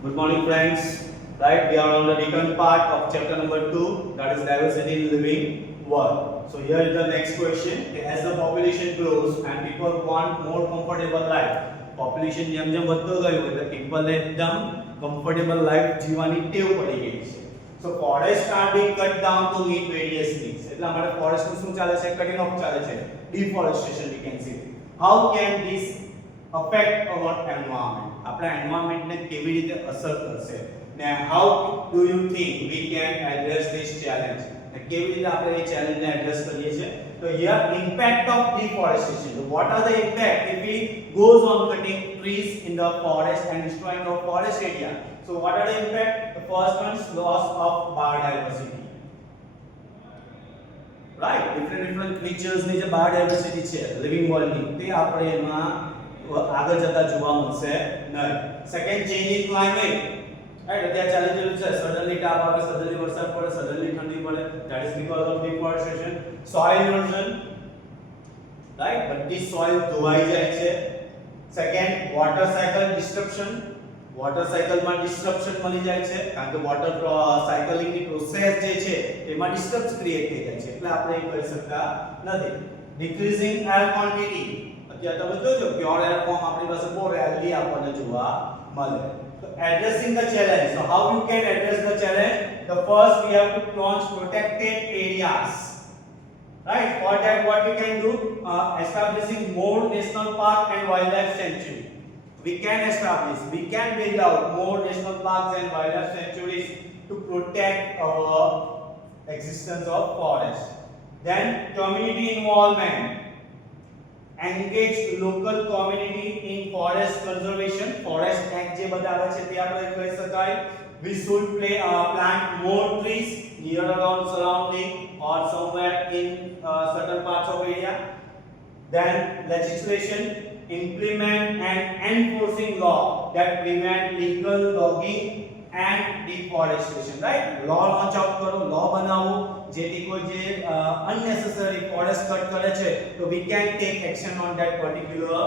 Good morning, friends. Right, we are on the return part of chapter number 2, that is diversity in living world. So here is the next question. As the population grows and people want more comfortable life, population જેમ જેમ વધતો ગયો એટલે people ને એકદમ comfortable life જીવવાની ટેવ પડી ગઈ છે. So forests are being cut down to meet various needs. એટલે અમારે forest નું શું ચાલે છે? Cutting off ચાલે છે. Deforestation we can see. How can this affect our environment? આપણા environment ને કેવી રીતે અસર કરશે? ને how do you think we can address this challenge? ને કેવી રીતે આપણે એ challenge ને address કરીએ છીએ? તો here impact of deforestation. So what are the impact if we goes on cutting trees in the forest and destroying our forest area? So what are the impact? The first one is loss of biodiversity. Right, different creatures ની જે biodiversity છે living world ની તે આપણે એમાં આગળ જતા જોવા મળશે નહીં. Second change in climate, right, અત્યારે ચાલી રહ્યું છે સડનલી તાપ આવે, સડનલી વરસાદ પડે, સડનલી ઠંડી પડે, that is because of deforestation. Soil erosion, right, બધી સોઇલ ધોવાઈ જાય છે. સેકન્ડ વોટર સાયકલ ડિસ્ટ્રપ્શન, વોટર સાયકલમાં ડિસ્ટ્રપ્શન મળી જાય છે કારણ કે વોટર સાયકલિંગની પ્રોસેસ જે છે એમાં ડિસ્ટર્બ્સ ક્રિએટ થઈ જાય છે એટલે આપણે એ કરી શકતા નથી. ડિક્રીઝિંગ એર ક્વોન્ટિટી, અત્યારે તમે જોજો પ્યોર એર ફોર્મ આપણી પાસે બહુ રેરલી આપણને જોવા મળે. તો addressing the challenge, so how you can address the challenge? The first we have to launch protected areas, right? For that what we can do? Establishing more national park and wildlife sanctuary. We can establish, we can build out more national parks and wildlife sanctuaries to protect our existence of forest. Then community involvement, engage local community in forest conservation. Forest act જે બતાવે છે તે આપણે કહી શકાય. We should plant more trees near around surrounding or somewhere in certain parts of area. Then legislation, implement and enforcing law that prevent legal logging and deforestation, right? Law launch out કરો, law બનાવો જેથી કોઈ જે unnecessary forest cut કરે છે તો we can take action on that particular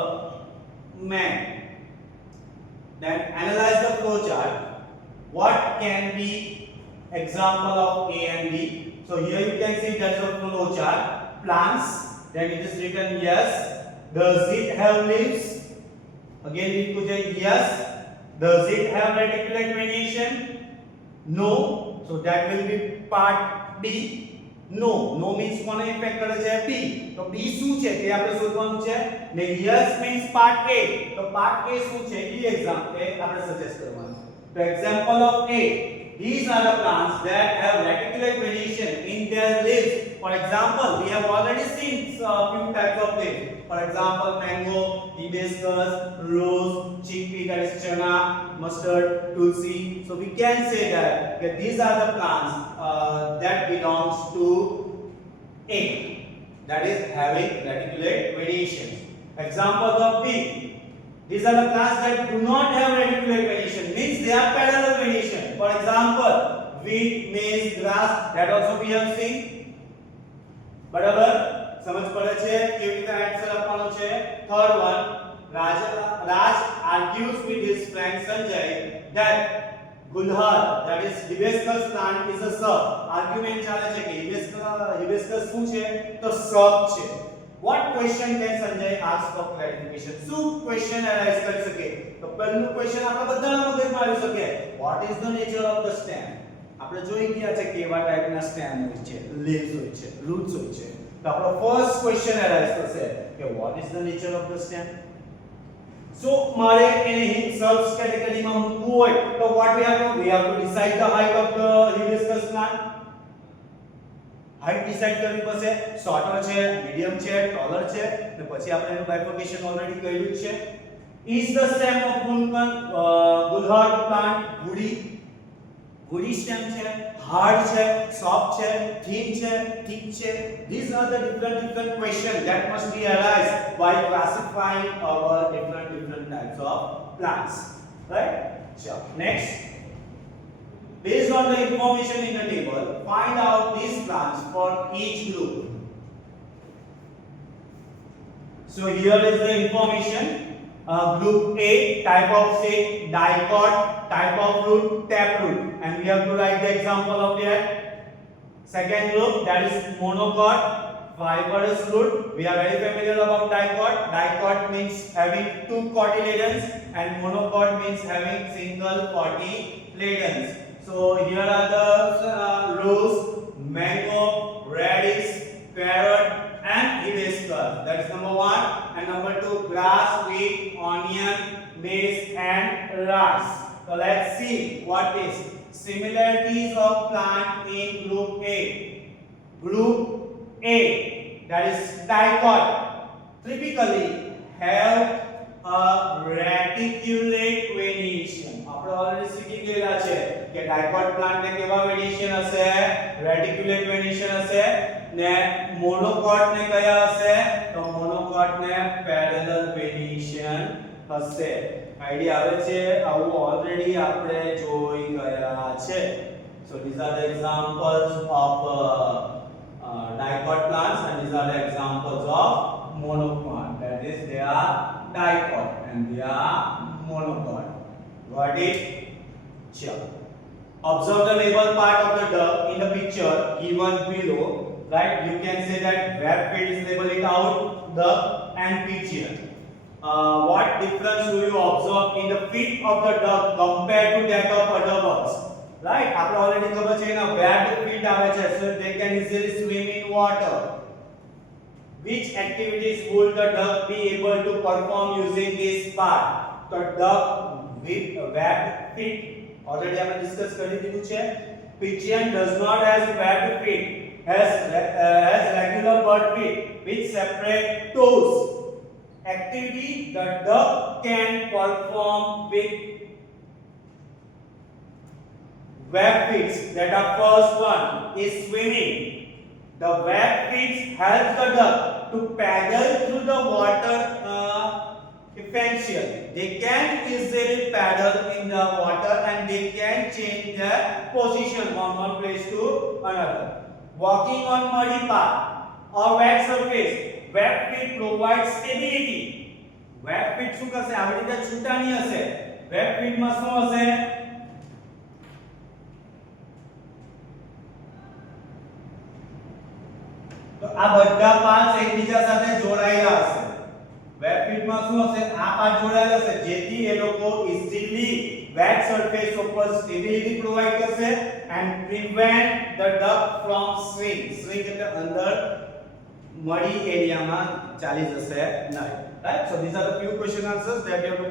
man. Then analyze the flow chart. What can be example of A and B? So here you can see that's a flow chart. Plants, then it is written yes. Does it have leaves? Again we could say yes. Does it have reticulate venation? No. So that will be part B. No. No means કોને effect કરે છે? B. તો B શું છે તે આપણે શોધવાનું છે. ને yes means part A. તો part A શું છે એ એક્ઝામ્પલ આપણે સજેસ્ટ કરવાનું છે. તો example of A, these are the plants that have reticulate venation in their leaves. For example, we have already seen a few types of leaves. For example, mango, hibiscus, rose, chickpea, that is chana, mustard, tulsi. So we can say that these are the plants that belongs to A, that is having reticulate venation. Examples of B, these are the plants that do not have reticulate venation, means they are parallel venation. For example, wheat, maize, grass, that also we have seen. બરાબર સમજ પડે છે કેવી રીતે answer આપવાનો છે? Third one, Raj argues with his friend Sanjay that Gulhar, that is hibiscus plant, is a shrub. Argument ચાલે છે કે hibiscus શું છે? તો shrub છે. What question can Sanjay ask for clarification? શું question arise કરી શકે? તો પહેલું question આપણા બધાના મગજમાં આવી શકે. What is the nature of the stem? આપણે જોઈ ગયા છે કેવા ટાઈપના સ્ટેમ હોય છે, લીવ્સ હોય છે, રૂટ્સ હોય છે. તો આપણો ફર્સ્ટ ક્વેશ્ચન અરાઇઝ થશે કે what is the nature of the stem? So મારે એને સબ્સ કેટેગરીમાં મૂકવું હોય તો what we have to decide the height of the hibiscus plant. Height decide કરવી પડશે. શોર્ટર છે, મીડિયમ છે, ટોલર છે, ને પછી આપણે એનું બાયફર્કેશન ઓલરેડી કર્યું જ છે. Is the stem of Gulhar plant woody? woody stem છે, hard છે, soft છે, thin છે, thick છે. These are the different questions that must be arise while classifying our different types of plants, right? So next, based on the information in the table, find out these plants for each group. So here is the information Group A, type of stick, dicot, type of root, taproot, and we have to write the example of that. Second group, that is monocot, fibrous root. We are very familiar about dicot. Dicot means having two cotyledons and monocot means having single cotyledons. So here are the rows: mango, radish, carrot, and hibiscus. That is number 1. And number 2, grass, wheat, onion, maize, and rice. So let's see what is similarities of plant in group A. Group A, that is dicot, typically have a reticulate venation. આપણે already શીખી ગયેલા છે કે ડાયકોટ plant ને કેવા વેનિએશન હશે, રેટિક્યુલેટ વેનિએશન હશે, ને મોનોકોટ ને કયા હશે, તો મોનોકોટ ને પેરેલલ વેનિએશન હશે. આઈડિયા આવે છે? આવું ઓલરેડી આપણે જોઈ ગયા છે. So these are the examples of dicot plants and these are the examples of monocot. That is, they are dicot and they are monocot. Got it? Sure. Observe the label part of the duck in the picture given below. Right? You can say that web feed is labeled it out, duck and pigeon. What difference do you observe in the feet of the duck compared to that of other birds? Right? આપણે already ખબર છે એના webbed feet આવે છે, so they can easily swim in water. Which activities would the duck be able to perform using this part? તો duck with webbed feet already આપણે discuss કરી દીધું છે. Pigeon does not has webbed feet, has regular bird feet with separate toes. Activity the duck can perform with webbed feet, that are first one is swimming. The webbed feet help the duck to paddle through the water efficiently. They can easily paddle in the water and they can change their position from one place to another. Walking on muddy path or wet surface, webbed feet provide stability. Webbed feet શું કરશે? આવી રીતે છૂટા નહીં હશે. webbed feet માં શું હશે? તો આ બધા પાર્ટ્સ એકબીજા સાથે જોડાયેલા હશે. વેબ ફીટમાં શું હશે? આ પાર્ટ જોડાયેલો હશે જેથી એ લોકો ઇઝીલી વેટ સરફેસ ઉપર સ્ટેબિલિટી પ્રોવાઈડ કરશે and prevent the duck from swing. Swing એટલે અંદર મળી એરિયામાં ચાલી જશે નહીં. Right? So this are the few question answers that you have to